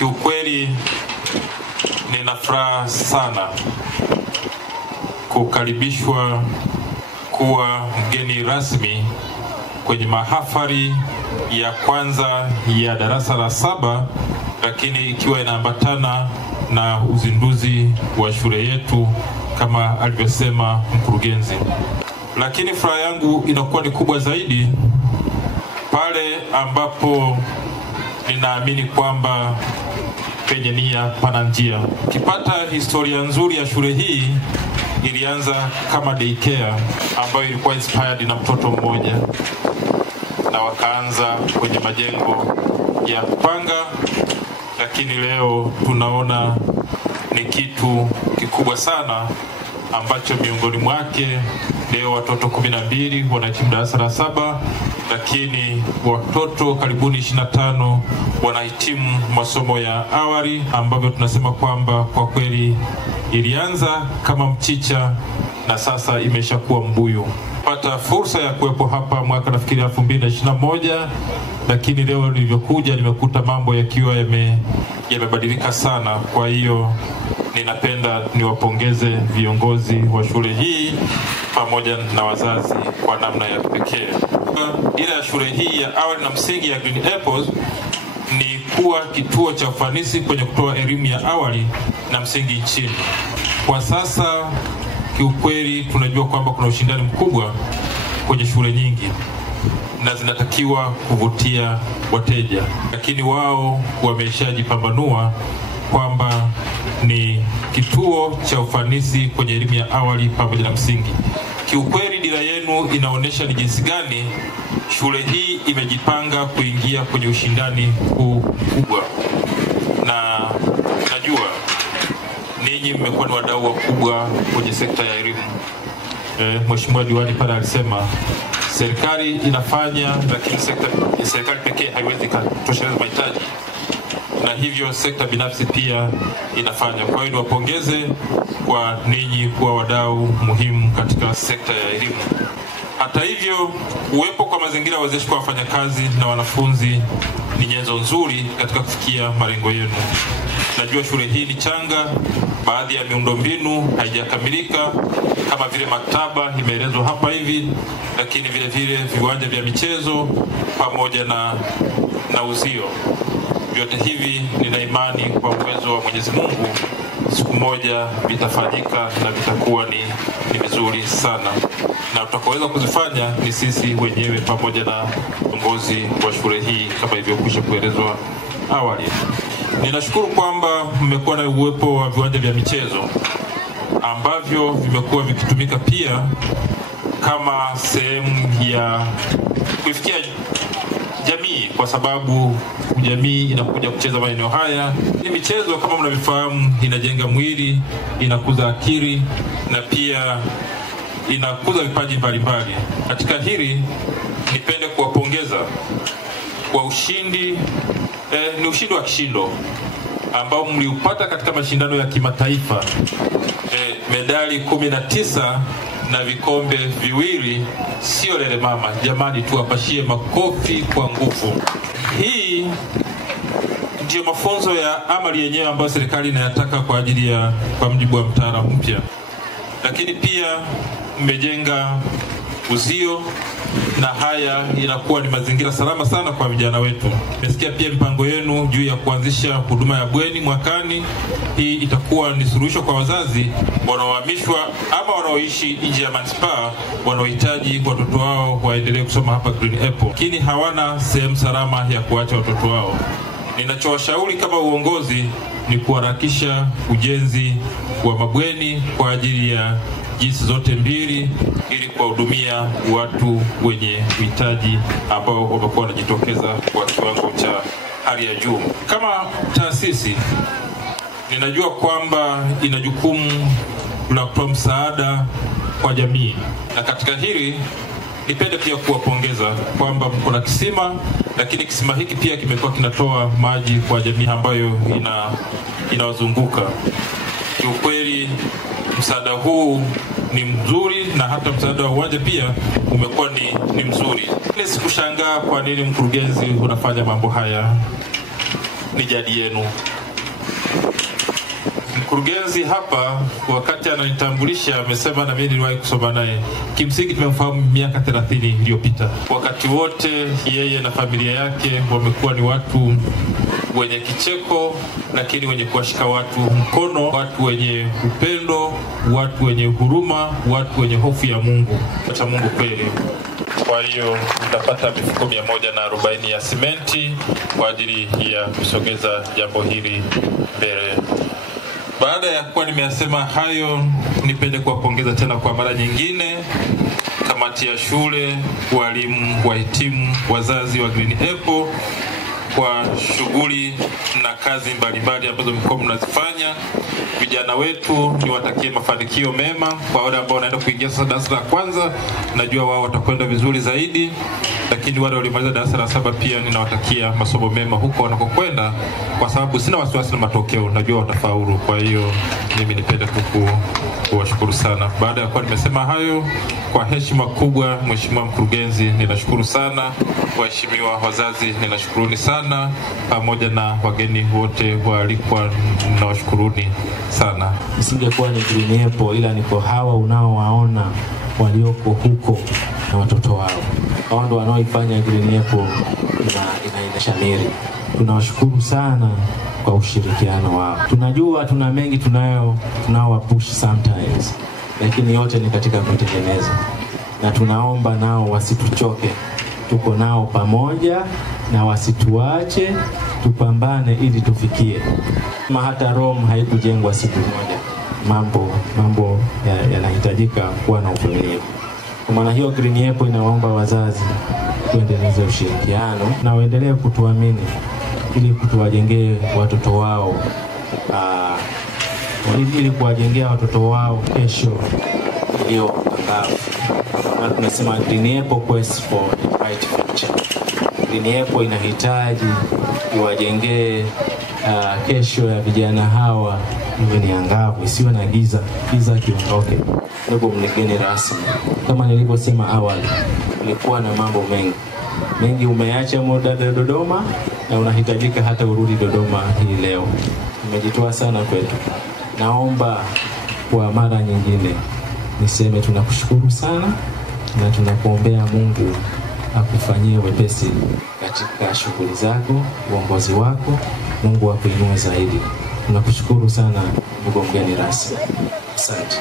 Kiukweli nina furaha sana kukaribishwa kuwa mgeni rasmi kwenye mahafali ya kwanza ya darasa la 7, lakini ikiwa inaambatana na uzinduzi wa shule yetu kama alivyosema mkurugenzi. Lakini furaha yangu inakuwa ni kubwa zaidi pale ambapo ninaamini kwamba penye nia pana njia. Ukipata historia nzuri ya shule hii, ilianza kama daycare ambayo ilikuwa inspired na mtoto mmoja, na wakaanza kwenye majengo ya kupanga, lakini leo tunaona ni kitu kikubwa sana ambacho miongoni mwake leo watoto 12 wanahitimu darasa la 7, lakini watoto karibuni 25 wanahitimu masomo ya awali, ambavyo tunasema kwamba kwa kweli ilianza kama mchicha na sasa imeshakuwa mbuyu. Pata fursa ya kuwepo hapa mwaka nafikiri 2021, lakini leo nilivyokuja nimekuta mambo yakiwa yamebadilika sana. Kwa hiyo ninapenda niwapongeze viongozi wa shule hii pamoja na wazazi kwa namna ya pekee. Dira ya shule hii ya awali na msingi ya Green Apples ni kuwa kituo cha ufanisi kwenye kutoa elimu ya awali na msingi nchini. Kwa sasa kiukweli tunajua kwamba kuna ushindani mkubwa kwenye shule nyingi na zinatakiwa kuvutia wateja, lakini wao wameshajipambanua kwamba ni kituo cha ufanisi kwenye elimu ya awali pamoja na msingi. Kiukweli dira yenu inaonyesha ni jinsi gani shule hii imejipanga kuingia kwenye ushindani huu mkubwa, na najua ninyi mmekuwa ni wadau wakubwa kwenye sekta ya elimu. Mheshimiwa Diwani pale alisema serikali inafanya, lakini serikali pekee haiwezi kutosheleza mahitaji, na hivyo sekta binafsi pia inafanya. Kwa hiyo niwapongeze kwa ninyi kuwa wadau muhimu katika sekta ya elimu. Hata hivyo, uwepo kwa mazingira wezeshi kwa wafanyakazi na wanafunzi ni nyenzo nzuri katika kufikia malengo yenu. Najua shule hii ni changa, baadhi ya miundombinu haijakamilika kama vile maktaba imeelezwa hapa hivi, lakini vile vile viwanja vya michezo pamoja na uzio. Vyote hivi nina imani kwa uwezo wa Mwenyezi Mungu siku moja vitafanyika na vitakuwa ni vizuri sana, na tutakoweza kuzifanya ni sisi wenyewe pamoja na viongozi wa shule hii kama ilivyokwisha kuelezwa awali. Ninashukuru kwamba mmekuwa na uwepo wa viwanja vya michezo ambavyo vimekuwa vikitumika pia kama sehemu ya kufikia jamii, kwa sababu jamii inakuja kucheza maeneo haya. Hii michezo kama mnavyofahamu inajenga mwili, inakuza akili na pia inakuza vipaji mbalimbali. Katika hili nipende kuwapongeza kwa ushindi, ni ushindi wa kishindo ambao mliupata katika mashindano ya kimataifa, medali 19 na vikombe 2. Sio lele mama, jamani, tuwapashie makofi kwa nguvu. Hii ndio mafunzo ya amali yenyewe ambayo serikali inayataka kwa ajili ya kwa mjibu wa mtaala mpya. Lakini pia mmejenga uzio, na haya inakuwa ni mazingira salama sana kwa vijana wetu. Nimesikia pia mipango yenu juu ya kuanzisha huduma ya bweni mwakani. Hii itakuwa ni suluhisho kwa wazazi wanaohamishwa ama wanaoishi nje ya manispaa, wanaohitaji watoto wao waendelee kusoma hapa Green Apple, lakini hawana sehemu salama ya kuacha watoto wao. Ninachowashauri kama uongozi ni kuharakisha ujenzi wa mabweni kwa ajili ya jinsi zote mbili, ili kuwahudumia watu wenye uhitaji ambao wamekuwa wanajitokeza kwa kiwango cha hali ya juu. Kama taasisi ninajua kwamba ina jukumu la kutoa msaada kwa jamii, na katika hili nipende pia kuwapongeza kwamba mko na kisima, lakini kisima hiki pia kimekuwa kinatoa maji kwa jamii ambayo inawazunguka. Kiukweli msaada huu ni mzuri, na hata msaada wa uwanja pia umekuwa ni mzuri. Sikushangaa kwa nini mkurugenzi unafanya mambo haya. ni jadi yenu. Mkurugenzi hapa wakati ananitambulisha amesema na mimi niliwahi kusoma naye. Kimsingi tumemfahamu miaka 30 iliyopita. Wakati wote yeye na familia yake wamekuwa ni watu wenye kicheko, lakini wenye kuwashika watu mkono, watu wenye upendo, watu wenye huruma, watu wenye hofu ya Mungu. Acha Mungu kweli. Kwa hiyo tutapata mifuko 140 ya simenti kwa ajili ya kusogeza jambo hili mbele. Baada ya kuwa nimeyasema hayo, nipende kuwapongeza tena kwa mara nyingine kamati ya shule, walimu, wahitimu, wazazi wa Green Apple kwa shughuli na kazi mbalimbali ambazo mko mnazifanya. Vijana wetu niwatakie mafanikio mema. Kwa wale ambao wanaenda kuingia sasa darasa la kwanza, najua wao watakwenda vizuri zaidi, lakini wale waliomaliza darasa la 7 pia ninawatakia masomo mema huko wanakokwenda, kwa sababu sina wasiwasi na matokeo, najua watafaulu. Kwa hiyo mimi nipende kuwashukuru sana. Baada ya kuwa nimesema hayo, kwa heshima kubwa, Mheshimiwa Mkurugenzi, ninashukuru sana. Waheshimiwa wazazi, ninashukuruni sana, pamoja na wageni wote walikuwa, ninawashukuruni sana. Isingekuwa ni Green Apple, ila ni kwa hawa unaowaona walioko huko na watoto wao. Hao ndio wanaoifanya Green Apple inashamiri. Tunawashukuru sana kwa ushirikiano wao. Tunajua tuna mengi tunaowapush sometimes, lakini yote ni katika kutengeneza. Na tunaomba nao wasituchoke. Tuko nao pamoja na wasituache, tupambane ili tufikie. Hata Rome haikujengwa siku moja. Mambo yanahitajika kuwa na uvumilivu. Kwa maana hiyo Green Apple inawaomba wazazi tuendeleze ushirikiano na waendelee kutuamini ili kutuwajengee watoto wao ili kuwajengea watoto wao kesho iliyo angavu. Na tunasema Green Apple quest for a bright future. Green Apple inahitaji iwajengee kesho ya vijana hawa iwe ni angavu, isiwe na giza kiondoke. Ndugu mgeni rasmi, kama nilivyosema awali, ulikuwa na mambo mengi umeacha muda Dodoma na unahitajika hata urudi Dodoma hii leo. Umejitoa sana kwetu. Naomba kwa mara nyingine niseme tunakushukuru sana na tunakuombea Mungu akufanyie wepesi katika shughuli zako, uongozi wako. Mungu akuinue zaidi. Tunakushukuru sana ndugu mgeni rasmi. Asante.